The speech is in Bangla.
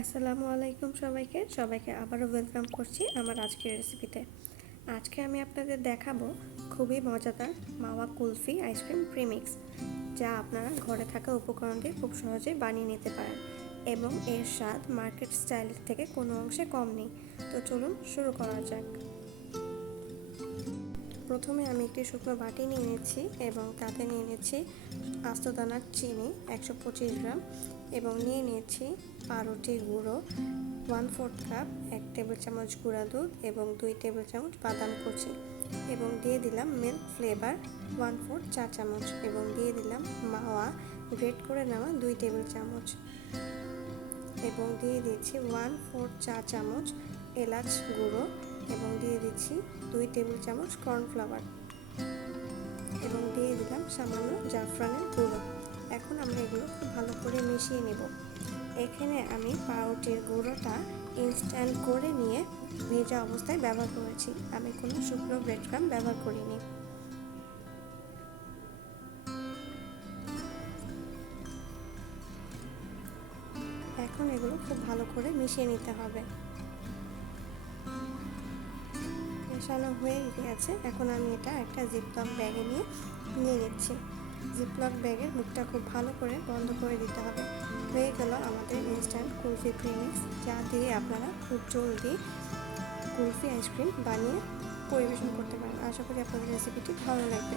আসসালামু আলাইকুম সবাইকে আবারও ওয়েলকাম করছি আমার আজকের রেসিপিতে। আজকে আমি আপনাদের দেখাবো খুবই মজাদার মাওয়া কুলফি আইসক্রিম প্রিমিক্স, যা আপনারা ঘরে থাকা উপকরণ দিয়ে খুব সহজেই বানিয়ে নিতে পারেন এবং এর স্বাদ মার্কেট স্টাইলের থেকে কোনো অংশে কম নেই। তো চলুন শুরু করা যাক। প্রথমে আমি একটি শুকনো বাটি নিয়ে নিচ্ছি এবং তাতে নিয়ে নিচ্ছি আস্ত দানার চিনি 125 গ্রাম এবং নিয়ে নিয়েছি পাউরুটি গুঁড়ো 1/4 কাপ, 1 টেবিল চামচ গুঁড়া দুধ এবং 2 টেবিল চামচ বাদাম কুচি এবং দিয়ে দিলাম মিল্ক ফ্লেভার 1/4 চা চামচ এবং দিয়ে দিলাম মাওয়া গ্রেট করে নেওয়া 2 টেবিল চামচ এবং দিয়ে দিচ্ছি 1/4 চা চামচ এলাচ গুঁড়ো এবং দিয়ে দিচ্ছি 2 টেবিল চামচ কর্নফ্লাওয়ার এবং দিয়ে দিলাম সামান্য জাফরানের গুঁড়ো। এখন আমরা এগুলো খুব ভালো করে মিশিয়ে নেব। এখানে আমি পাউরুটির গুঁড়োটা ইনস্ট্যান্ট করে নিয়ে ভেজা অবস্থায় ব্যবহার করেছি, আমি কোনো শুকনো ব্রেড ক্রাম্ব ব্যবহার করিনি। এখন এগুলো খুব ভালো করে মিশিয়ে নিতে হবে। মেশানো হয়ে গেছে, এখন আমি এটা একটা জিপলক ব্যাগে নিয়ে নিচ্ছি। জিপলক ব্যাগের মুখটা খুব ভালো করে বন্ধ করে দিতে হবে। হয়ে গেল আমাদের ইনস্ট্যান্ট কুলফি প্রিমিক্স, যা দিয়ে আপনারা খুব জলদি কুলফি আইসক্রিম বানিয়ে পরিবেশন করতে পারেন। আশা করি আপনাদের রেসিপিটি ভালো লাগবে।